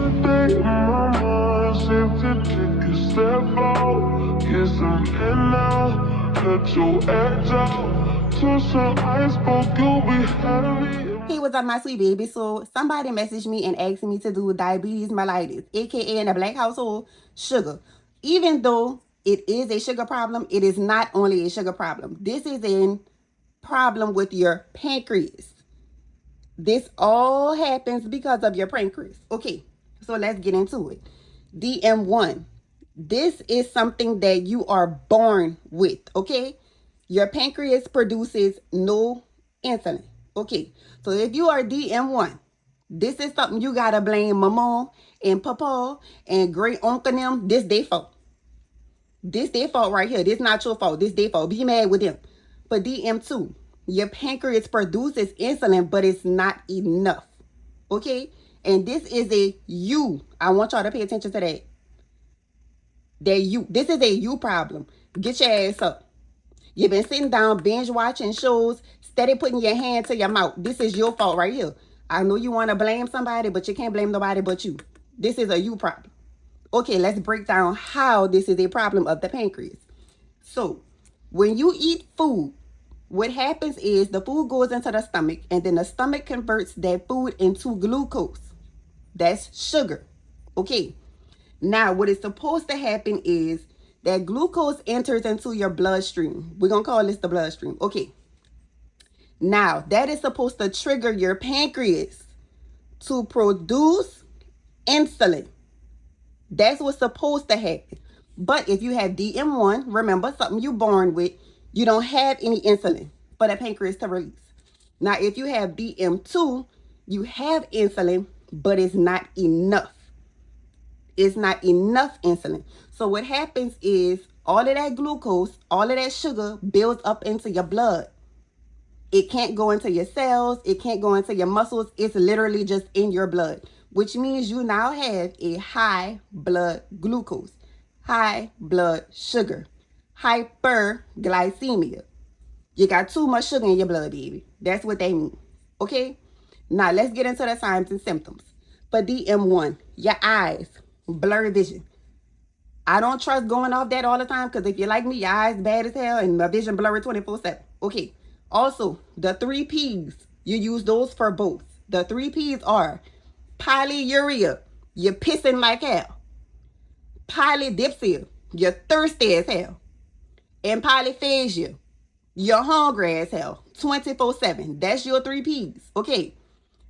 Yesterday in my mind seemed to take a step out. Guess I'm in now, let your edge out. To some ice-spoken, we heavy. Hey, what's up, my sweet baby? So somebody messaged me and asked me to do diabetes mellitus, aka in a black household, sugar. Even though it is a sugar problem, it is not only a sugar problem. This is a problem with your pancreas. This all happens because of your pancreas. Okay, so let's get into it. DM1. This is something that you are born with, okay? Your pancreas produces no insulin. Okay, so if you are DM1, this is something you gotta blame mama and papa and great uncle them. This their fault. This their fault right here. This not your fault. This their fault. Be mad with them. For DM2, your pancreas produces insulin, but it's not enough. Okay? And this is a you. I want y'all to pay attention to that. This is a you problem. Get your ass up. You've been sitting down, binge watching shows, steady putting your hand to your mouth. This is your fault right here. I know you want to blame somebody, but you can't blame nobody but you. This is a you problem. Okay, let's break down how this is a problem of the pancreas. So, when you eat food, what happens is the food goes into the stomach, and then the stomach converts that food into glucose. That's sugar. Okay. Now, what is supposed to happen is that glucose enters into your bloodstream. We're going to call this the bloodstream. Okay. Now, that is supposed to trigger your pancreas to produce insulin. That's what's supposed to happen. But if you have DM1, remember, something you're born with, you don't have any insulin for the pancreas to release. Now, if you have DM2, you have insulin, but it's not enough. It's not enough insulin. So what happens is all of that glucose, all of that sugar builds up into your blood. It can't go into your cells. It can't go into your muscles. It's literally just in your blood, which means you now have a high blood glucose, high blood sugar, hyperglycemia. You got too much sugar in your blood, baby. That's what they mean. Okay? Now, let's get into the signs and symptoms. For DM1, your eyes, blurry vision. I don't trust going off that all the time because if you're like me, your eyes bad as hell and my vision blurry 24/7. Okay. Also, the 3 P's, you use those for both. The 3 P's are polyuria, you're pissing like hell. Polydipsia, you're thirsty as hell. And polyphagia, you're hungry as hell. 24/7. That's your 3 P's. Okay.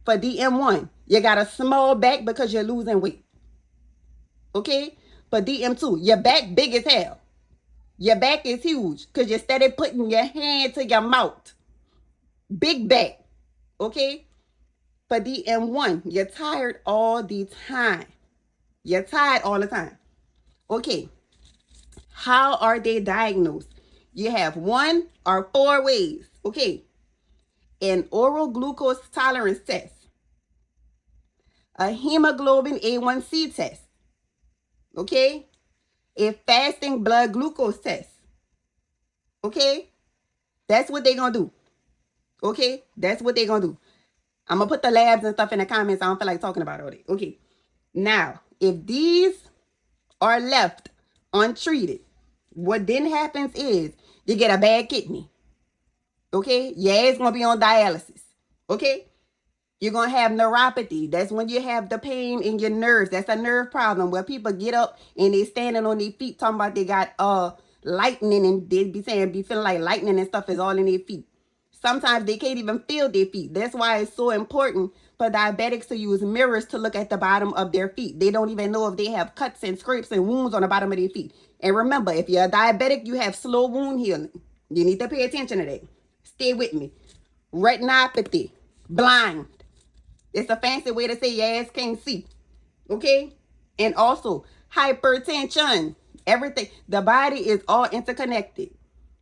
For DM1, you got a small back because you're losing weight. Okay? For DM2, your back big as hell. Your back is huge because you steady putting your hand to your mouth. Big back. Okay? For DM1, you're tired all the time. You're tired all the time. Okay. How are they diagnosed? You have 1 or 4 ways. Okay. An oral glucose tolerance test. A hemoglobin A1C test. Okay? A fasting blood glucose test. Okay? That's what they're going to do. Okay? That's what they're going to do. I'm going to put the labs and stuff in the comments. I don't feel like talking about all that. Okay? Now, if these are left untreated, what then happens is you get a bad kidney. Okay? Your ass going to be on dialysis. Okay? You're going to have neuropathy. That's when you have the pain in your nerves. That's a nerve problem where people get up and they standing on their feet talking about they got lightning and they be feeling like lightning and stuff is all in their feet. Sometimes they can't even feel their feet. That's why it's so important for diabetics to use mirrors to look at the bottom of their feet. They don't even know if they have cuts and scrapes and wounds on the bottom of their feet. And remember, if you're a diabetic, you have slow wound healing. You need to pay attention to that. Stay with me. Retinopathy. Blind. It's a fancy way to say your ass can't see. Okay? And also, hypertension. Everything. The body is all interconnected.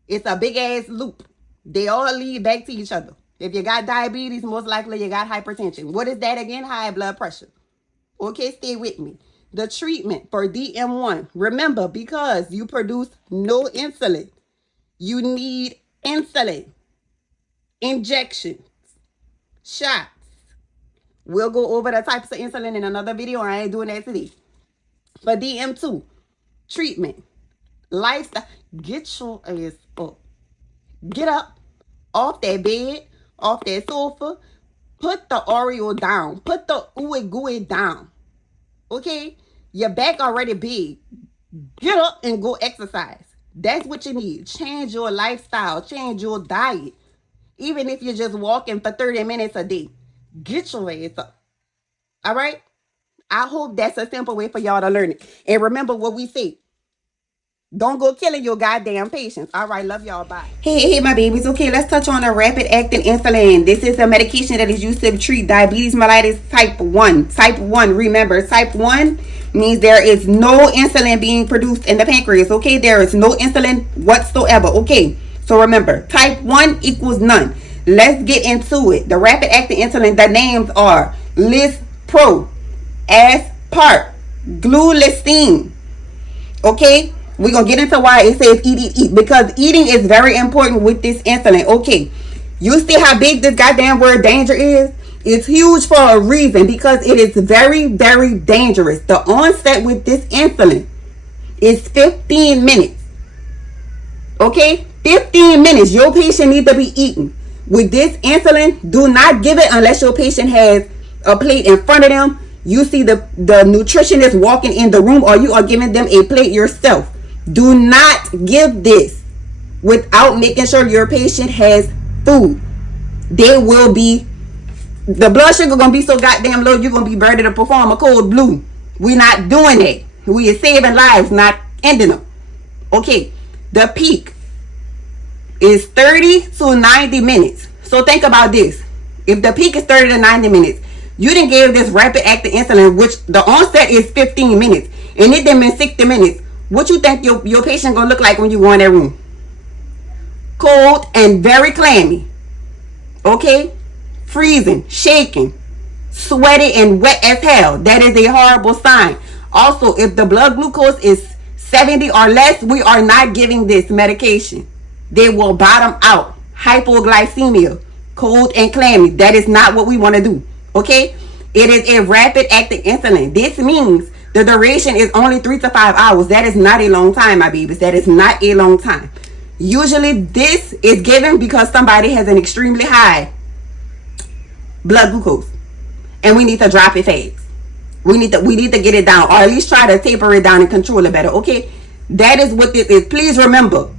It's a big ass loop. They all lead back to each other. If you got diabetes, most likely you got hypertension. What is that again? High blood pressure. Okay, stay with me. The treatment for DM1. Remember, because you produce no insulin, you need insulin, injections, shots. We'll go over the types of insulin in another video. I ain't doing that today. For DM2, treatment, lifestyle, get your ass up. Get up off that bed, off that sofa. Put the Oreo down. Put the ooey gooey down. Okay? Your back already big. Get up and go exercise. That's what you need. Change your lifestyle. Change your diet. Even if you're just walking for 30 minutes a day. Get your ass up. All right? I hope that's a simple way for y'all to learn it. And remember what we say. Don't go killing your goddamn patients. All right, love y'all. Bye. Hey, my babies. Okay, let's touch on the rapid-acting insulin. This is a medication that is used to treat diabetes mellitus type 1. Type 1, remember, type 1 means there is no insulin being produced in the pancreas. Okay, there is no insulin whatsoever. Okay, so remember, type 1 equals none. Let's get into it. The rapid-acting insulin, the names are Lispro, Aspart, Glulisine. Okay, we're going to get into why it says eat, because eating is very important with this insulin. Okay, you see how big this goddamn word danger is? It's huge for a reason, because it is very, very dangerous. The onset with this insulin is 15 minutes. Okay, 15 minutes. Your patient needs to be eating. With this insulin, do not give it unless your patient has a plate in front of them. You see the nutritionist walking in the room, or you are giving them a plate yourself. Do not give this without making sure your patient has food. The blood sugar gonna be so goddamn low, you're gonna be ready to perform a cold blue. We're not doing that. We are saving lives, not ending them. Okay, the peak is 30 to 90 minutes. So think about this. If the peak is 30 to 90 minutes, you didn't give this rapid acting insulin, which the onset is 15 minutes, and it done been 60 minutes. What you think your patient gonna look like when you go in that room? Cold and very clammy. Okay? Freezing, shaking, sweaty and wet as hell. That is a horrible sign. Also, if the blood glucose is 70 or less, we are not giving this medication. They will bottom out. Hypoglycemia, cold and clammy. That is not what we want to do. Okay? It is a rapid acting insulin. This means the duration is only 3 to 5 hours. That is not a long time, my babies. That is not a long time. Usually this is given because somebody has an extremely high blood glucose, and we need to drop it fast. We need to get it down, or at least try to taper it down and control it better. Okay? That is what this is. Please remember,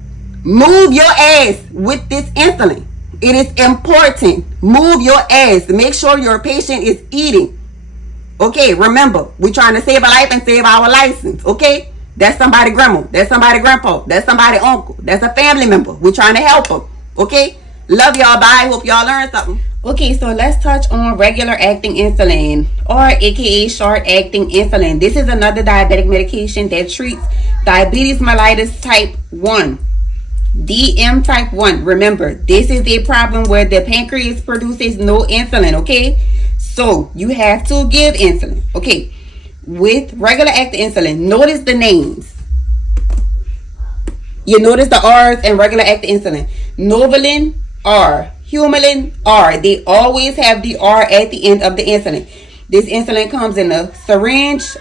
move your ass with this insulin. It is important. Move your ass. Make sure your patient is eating. Okay, remember, we're trying to save a life and save our license. Okay? That's somebody grandma. That's somebody grandpa. That's somebody uncle. That's a family member. We're trying to help them. Okay? Love y'all. Bye. Hope y'all learned something. Okay, so let's touch on regular acting insulin, or aka short acting insulin. This is another diabetic medication that treats diabetes mellitus type 1. DM type 1. Remember, this is a problem where the pancreas produces no insulin. Okay? So you have to give insulin. Okay, with regular acting insulin, notice the names. You notice the R's in regular acting insulin. Novolin R, Humulin R. They always have the R at the end of the insulin. This insulin comes in a syringe,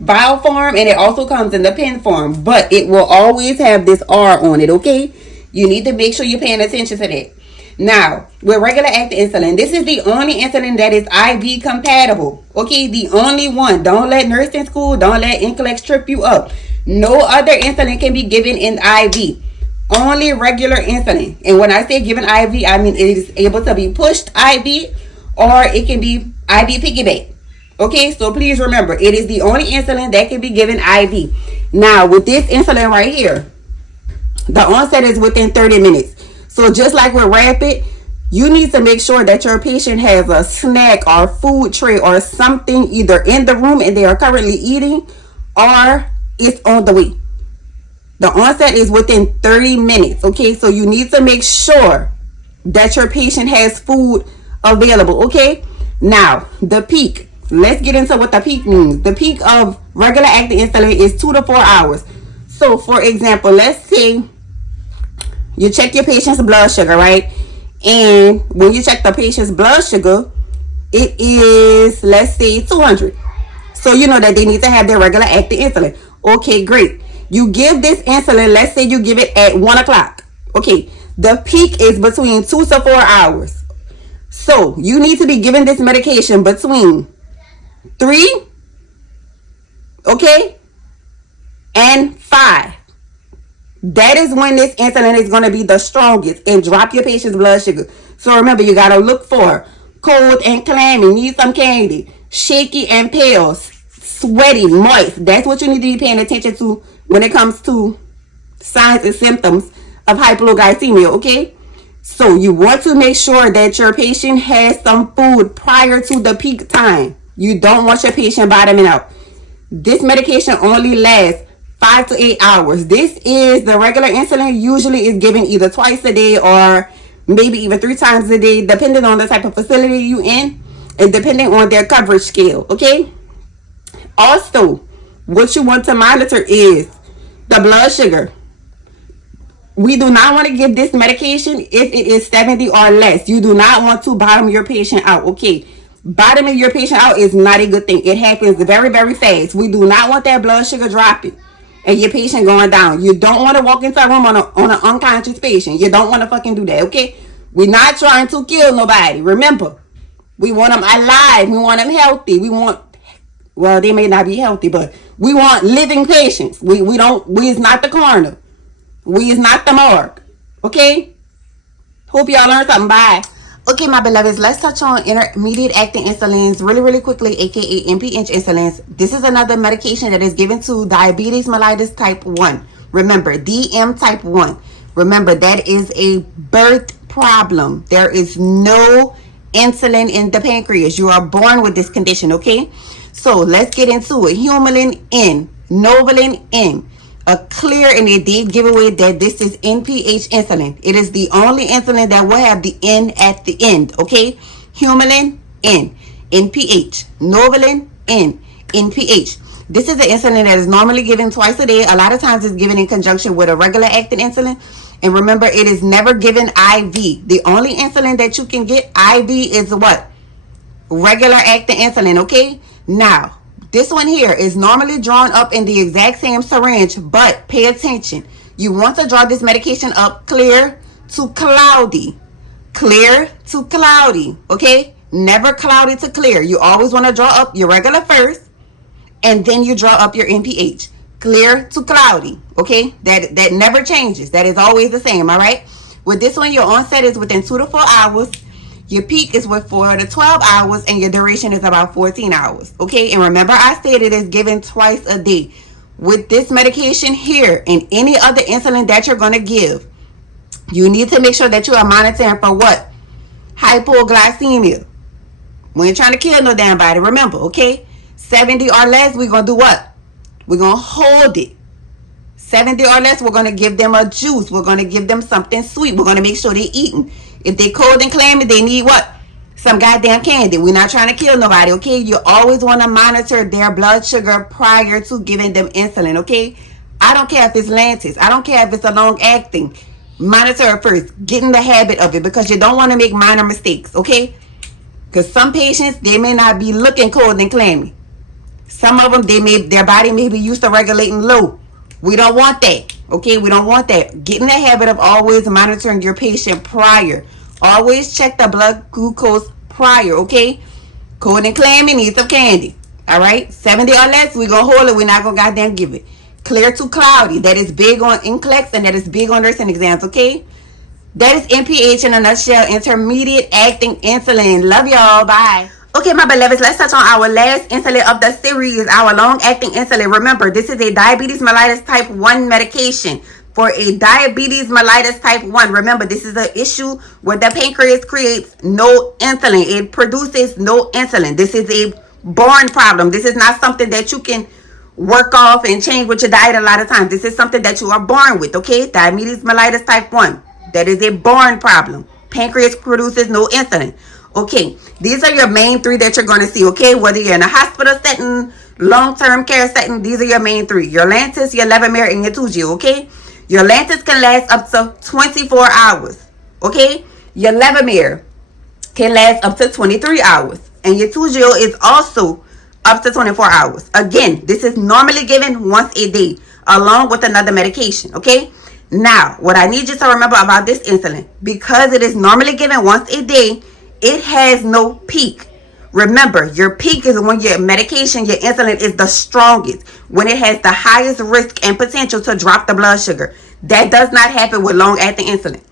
vial form, and it also comes in the pen form. But it will always have this R on it. Okay, you need to make sure you're paying attention to that. Now, with regular acting insulin, this is the only insulin that is IV compatible. Okay, the only one. Don't let nursing school, don't let NCLEX trip you up. No other insulin can be given in IV. Only regular insulin. And when I say given IV, I mean it is able to be pushed IV, or it can be IV piggyback. Okay, so please remember, it is the only insulin that can be given IV. Now, with this insulin right here, the onset is within 30 minutes. So just like with rapid, you need to make sure that your patient has a snack or food tray or something either in the room and they are currently eating, or it's on the way. The onset is within 30 minutes. Okay, so you need to make sure that your patient has food available. Okay, now the peak. Let's get into what the peak means. The peak of regular acting insulin is 2 to 4 hours. So for example, let's say you check your patient's blood sugar, right? And when you check the patient's blood sugar, it is, let's say, 200. So you know that they need to have their regular acting insulin. Okay, great. You give this insulin, let's say you give it at 1 o'clock. Okay, the peak is between 2 to 4 hours. So you need to be giving this medication between 3, okay, and 5. That is when this insulin is going to be the strongest and drop your patient's blood sugar. So remember, you got to look for cold and clammy, need some candy, shaky and pale, sweaty, moist. That's what you need to be paying attention to when it comes to signs and symptoms of hypoglycemia, okay? So you want to make sure that your patient has some food prior to the peak time. You don't want your patient bottoming out. This medication only lasts 5 to 8 hours. This is the regular insulin, usually is given either twice a day or maybe even 3 times a day, depending on the type of facility you in and depending on their coverage scale, okay? Also, what you want to monitor is the blood sugar. We do not want to give this medication if it is 70 or less. You do not want to bottom your patient out, okay? Bottoming your patient out is not a good thing. It happens very, very fast. We do not want that blood sugar dropping and your patient going down. You don't want to walk into a room on an unconscious patient. You don't want to fucking do that, okay? We're not trying to kill nobody. Remember, we want them alive. We want them healthy. We want, well, they may not be healthy, but we want living patients. We is not the coroner. We is not the morgue. Okay? Hope y'all learned something. Bye. Okay, my beloveds, let's touch on intermediate acting insulins really, really quickly, aka NPH insulins. This is another medication that is given to diabetes mellitus type 1. Remember, DM type 1. Remember, that is a birth problem. There is no insulin in the pancreas. You are born with this condition, okay? So let's get into it. Humulin N, Novolin N. A clear, and they did give away that this is NPH insulin. It is the only insulin that will have the N at the end, okay? Humulin N, NPH. Novolin N, NPH. This is the insulin that is normally given twice a day. A lot of times it's given in conjunction with a regular acting insulin. And remember, it is never given IV. The only insulin that you can get IV is what? Regular acting insulin, okay? Now, this one here is normally drawn up in the exact same syringe, but pay attention. You want to draw this medication up clear to cloudy. Clear to cloudy, okay? Never cloudy to clear. You always want to draw up your regular first, and then you draw up your NPH. Clear to cloudy, okay? That never changes. That is always the same, all right? With this one, your onset is within 2 to 4 hours. Your peak is with 4 to 12 hours, and your duration is about 14 hours, okay? And remember, I stated it's given twice a day. With this medication here and any other insulin that you're going to give, you need to make sure that you are monitoring for what? Hypoglycemia. We ain't trying to kill no damn body, remember, okay? 70 or less, we're going to do what? We're going to hold it. 70 or less, we're going to give them a juice. We're going to give them something sweet. We're going to make sure they're eating. If they cold and clammy, they need what? Some goddamn candy. We're not trying to kill nobody, okay? You always want to monitor their blood sugar prior to giving them insulin, okay? I don't care if it's Lantus. I don't care if it's a long acting. Monitor it first. Get in the habit of it because you don't want to make minor mistakes, okay? Because some patients, they may not be looking cold and clammy. Some of them, their body may be used to regulating low. We don't want that, okay? We don't want that. Get in the habit of always monitoring your patient prior. Always check the blood glucose prior, okay? Cold and clammy, need some candy, all right? 70 or less, we're going to hold it. We're not going to goddamn give it. Clear to cloudy. That is big on NCLEX and that is big on nursing exams, okay? That is NPH in a nutshell, intermediate acting insulin. Love y'all. Bye. Okay, my beloveds, let's touch on our last insulin of the series, our long-acting insulin. Remember, this is a diabetes mellitus type 1 medication. For a diabetes mellitus type 1, remember, this is an issue where the pancreas creates no insulin. It produces no insulin. This is a born problem. This is not something that you can work off and change with your diet a lot of times. This is something that you are born with, okay? Diabetes mellitus type 1. That is a born problem. Pancreas produces no insulin. Okay, these are your main 3 that you're going to see, okay? Whether you're in a hospital setting, long-term care setting, these are your main 3. Your Lantus, your Levemir, and your 2G, okay? Your Lantus can last up to 24 hours, okay? Your Levemir can last up to 23 hours. And your 2-gel is also up to 24 hours. Again, this is normally given once a day along with another medication, okay? Now, what I need you to remember about this insulin, because it is normally given once a day, it has no peak. Remember, your peak is when your medication, your insulin is the strongest, when it has the highest risk and potential to drop the blood sugar. That does not happen with long-acting insulin.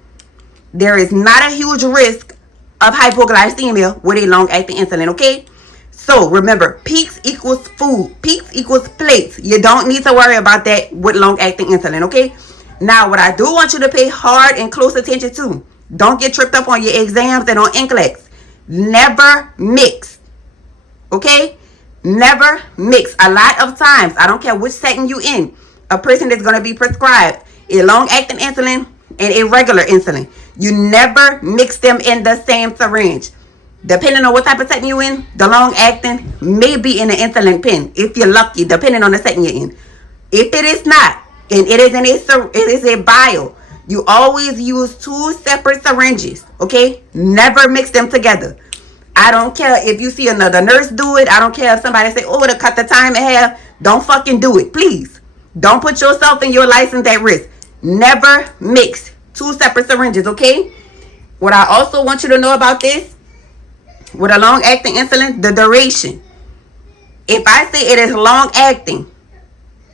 There is not a huge risk of hypoglycemia with a long-acting insulin, okay? So remember, peaks equals food. Peaks equals plates. You don't need to worry about that with long-acting insulin, okay? Now, what I do want you to pay hard and close attention to, don't get tripped up on your exams and on NCLEX. Never mix, okay? Never mix. A lot of times, I don't care which setting you in, a person is going to be prescribed a long-acting insulin and a regular insulin. You never mix them in the same syringe. Depending on what type of setting you're in, the long-acting may be in the insulin pen, if you're lucky, depending on the setting you're in. If it is not, and it is a vial, you always use 2 separate syringes, okay? Never mix them together. I don't care if you see another nurse do it. I don't care if somebody say, oh, to cut the time in half. Don't fucking do it, please. Don't put yourself and your license at risk. Never mix 2 separate syringes, okay? What I also want you to know about this, with a long-acting insulin, the duration. If I say it is long-acting,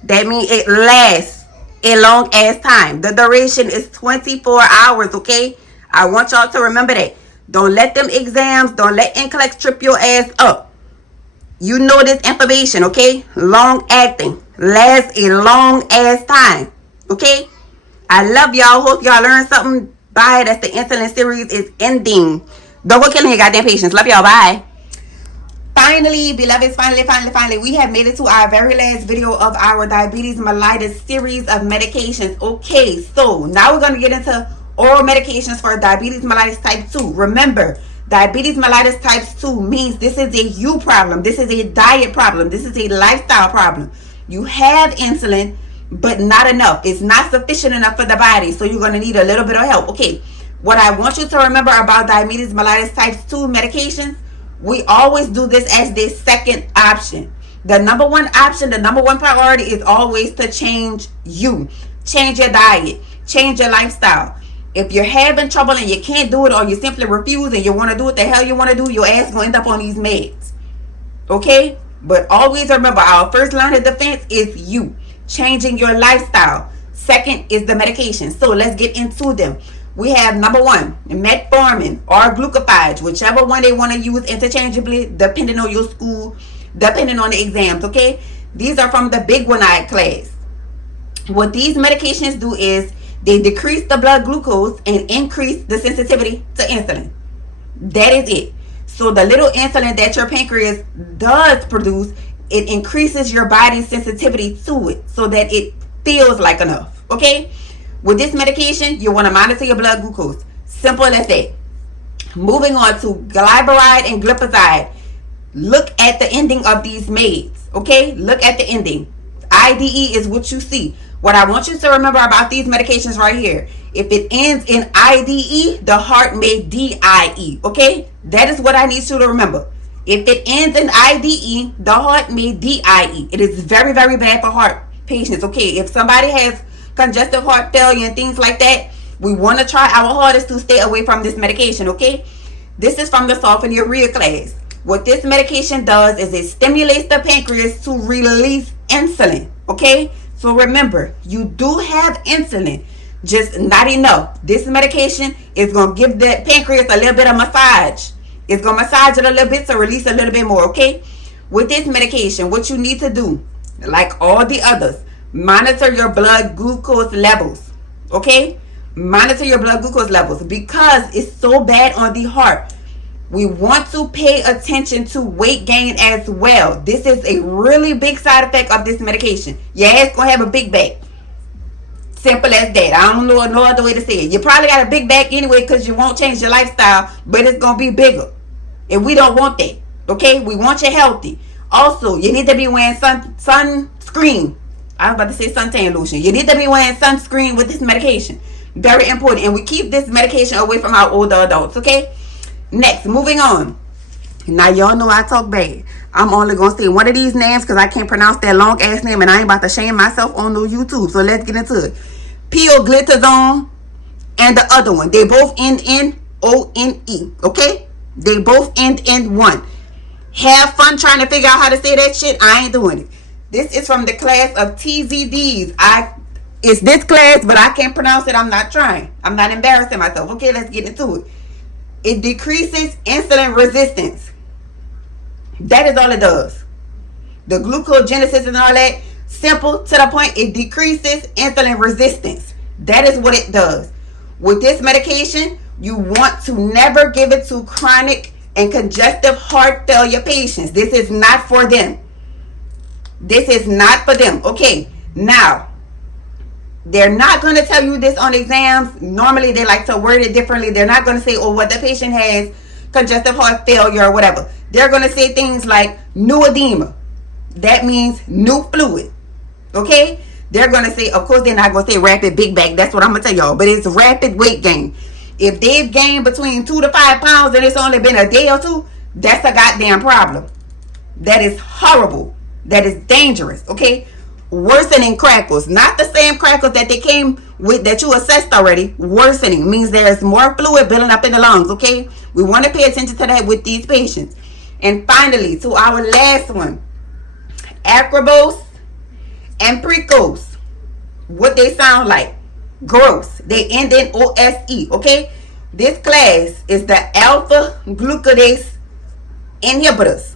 that means it lasts a long-ass time. The duration is 24 hours, okay? I want y'all to remember that. Don't let them exams, don't let NCLEX trip your ass up. You know this information, okay? Long-acting lasts a long-ass time, okay? I love y'all. Hope y'all learned something. Bye. That's the insulin series is ending. Don't go killing your goddamn patients. Love y'all. Bye. Finally, beloveds, finally, we have made it to our very last video of our diabetes mellitus series of medications. Okay, so now we're going to get into oral medications for diabetes mellitus type 2. Remember, diabetes mellitus type 2 means this is a you problem. This is a diet problem. This is a lifestyle problem. You have insulin, but not enough. It's not sufficient enough for the body, so you're going to need a little bit of help. Okay. What I want you to remember about diabetes mellitus type 2 medications, we always do this as the second option. The number one option, the number one priority is always to change you. Change your diet. Change your lifestyle. If you're having trouble and you can't do it, or you simply refuse and you want to do what the hell you want to do, your ass going to end up on these meds. Okay? But always remember, our first line of defense is you. Changing your lifestyle. Second is the medication. So let's get into them. We have number 1, metformin or glucophage, whichever one they want to use interchangeably, depending on your school, depending on the exams, okay? These are from the big one-eyed class. What these medications do is they decrease the blood glucose and increase the sensitivity to insulin. That is it. So the little insulin that your pancreas does produce, it increases your body's sensitivity to it so that it feels like enough, okay? With this medication, you want to monitor your blood glucose. Simple as that. Moving on to glyburide and glipizide. Look at the ending of these meds. Okay? Look at the ending. IDE is what you see. What I want you to remember about these medications right here. If it ends in IDE, the heart may DIE. Okay? That is what I need you to remember. If it ends in IDE, the heart may DIE. It is very, very bad for heart patients. Okay? If somebody has congestive heart failure and things like that, we want to try our hardest to stay away from this medication, okay? This is from the sulfonylurea class. What this medication does is it stimulates the pancreas to release insulin, okay? So remember, you do have insulin, just not enough. This medication is going to give the pancreas a little bit of massage. It's going to massage it a little bit to release a little bit more, okay? With this medication, what you need to do, like all the others, monitor your blood glucose levels, okay? Monitor your blood glucose levels because it's so bad on the heart. We want to pay attention to weight gain as well. This is a really big side effect of this medication. Your ass gonna have a big back. Simple as that. I don't know no other way to say it. You probably got a big back anyway because you won't change your lifestyle, but it's gonna be bigger. And we don't want that, okay? We want you healthy. Also, you need to be wearing sunscreen. I was about to say suntan lotion. You need to be wearing sunscreen with this medication. Very important. And we keep this medication away from our older adults, okay? Next, moving on. Now, y'all know I talk bad. I'm only going to say one of these names because I can't pronounce that long-ass name, and I ain't about to shame myself on no YouTube. So, let's get into it. Pioglitazone and the other one. They both end in O-N-E, okay? They both end in one. Have fun trying to figure out how to say that shit. I ain't doing it. This is from the class of TZDs. It's this class, but I can't pronounce it. I'm not trying. I'm not embarrassing myself. Okay, let's get into it. It decreases insulin resistance. That is all it does. The glucogenesis and all that, simple to the point. It decreases insulin resistance. That is what it does. With this medication, you want to never give it to chronic and congestive heart failure patients. This is not for them. This is not for them. Okay, now, they're not going to tell you this on exams. Normally, they like to word it differently. They're not going to say, oh, what the patient has, congestive heart failure or whatever. They're going to say things like new edema. That means new fluid. Okay? They're going to say, of course, they're not going to say rapid big bag. That's what I'm going to tell y'all. But it's rapid weight gain. If they've gained between 2 to 5 pounds and it's only been a day or two, that's a goddamn problem. That is horrible. That is dangerous. Okay? Worsening crackles. Not the same crackles that they came with that you assessed already. Worsening means there's more fluid building up in the lungs. Okay? We want to pay attention to that with these patients. And finally, to our last one. Acrobose and Precose. What they sound like. Gross. They end in O-S-E. Okay? This class is the alpha glucosidase inhibitors.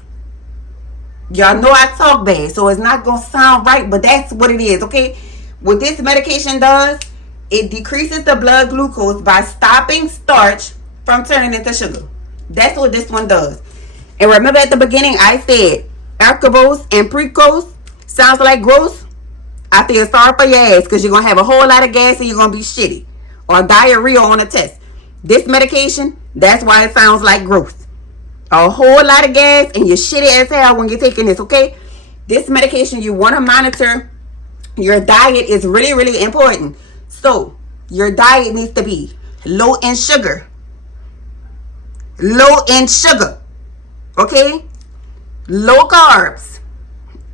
Y'all know I talk bad, so it's not going to sound right, but that's what it is, okay? What this medication does, it decreases the blood glucose by stopping starch from turning into sugar. That's what this one does. And remember at the beginning, I said Acrobose and Precose sounds like gross. I feel sorry for your ass because you're going to have a whole lot of gas and you're going to be shitty. Or diarrhea on a test. This medication, that's why it sounds like gross. A whole lot of gas and you're shitty as hell when you're taking this, okay? This medication, you want to monitor your diet is really, really important. So, your diet needs to be low in sugar. Low in sugar. Okay? Low carbs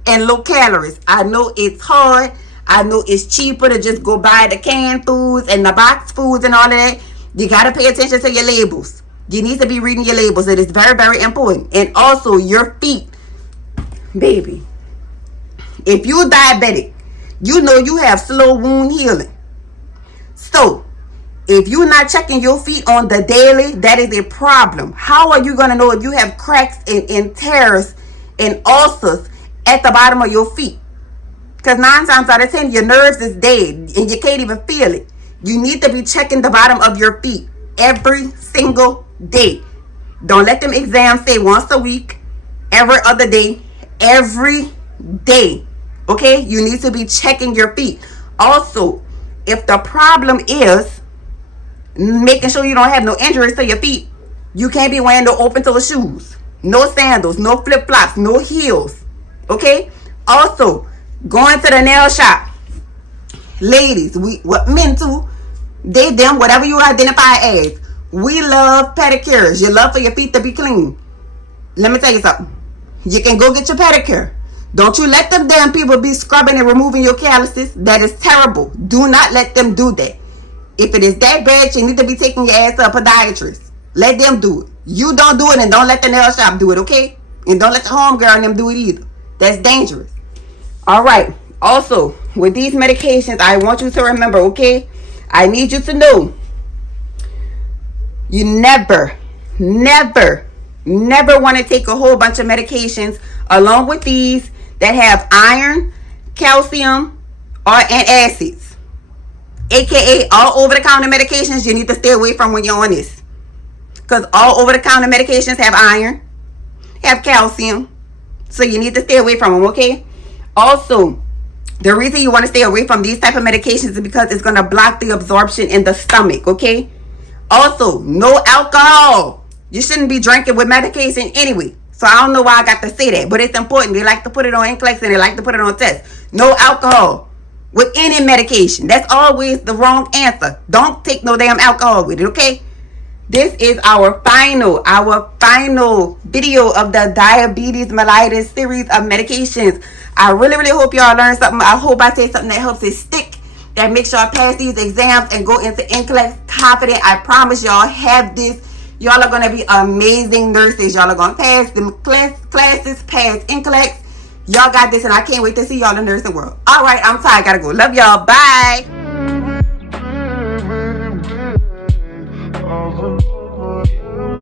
and low calories. I know it's hard. I know it's cheaper to just go buy the canned foods and the box foods and all of that. You got to pay attention to your labels. You need to be reading your labels. It is very, very important. And also your feet. Baby. If you're diabetic, you know you have slow wound healing. So, if you're not checking your feet on the daily, that is a problem. How are you going to know if you have cracks and tears and ulcers at the bottom of your feet? Because 9 times out of 10, your nerves is dead and you can't even feel it. You need to be checking the bottom of your feet every single day. Don't let them exams say once a week, every other day, every day. Okay? You need to be checking your feet. Also, if the problem is making sure you don't have no injuries to your feet, you can't be wearing no open-toe shoes, no sandals, no flip-flops, no heels. Okay? Also, going to the nail shop. Ladies, men too, they, them, whatever you identify as. We love pedicures. You love for your feet to be clean. Let me tell you something. You can go get your pedicure. Don't you let them damn people be scrubbing and removing your calluses. That is terrible. Do not let them do that. If it is that bad, you need to be taking your ass to a podiatrist. Let them do it. You don't do it and don't let the nail shop do it, okay? And don't let the homegirl and them do it either. That's dangerous. All right. Also, with these medications, I want you to remember, okay? I need you to know. You never want to take a whole bunch of medications along with these that have iron, calcium, or antacids. AKA all over-the-counter medications you need to stay away from when you're on this. Because all over-the-counter medications have iron, have calcium. So you need to stay away from them, okay? Also, the reason you want to stay away from these type of medications is because it's going to block the absorption in the stomach, okay? Also, no alcohol. You shouldn't be drinking with medication anyway. So I don't know why I got to say that. But it's important. They like to put it on NCLEX and they like to put it on tests. No alcohol with any medication. That's always the wrong answer. Don't take no damn alcohol with it, okay? This is our final video of the diabetes mellitus series of medications. I really hope y'all learned something. I hope I say something that helps it stick, that makes y'all pass these exams and go into NCLEX confident. I promise y'all have this. Y'all are going to be amazing nurses. Y'all are going to pass them classes, pass NCLEX. Y'all got this, and I can't wait to see y'all in the nursing world. All right, I'm tired. Gotta go. Love y'all. Bye.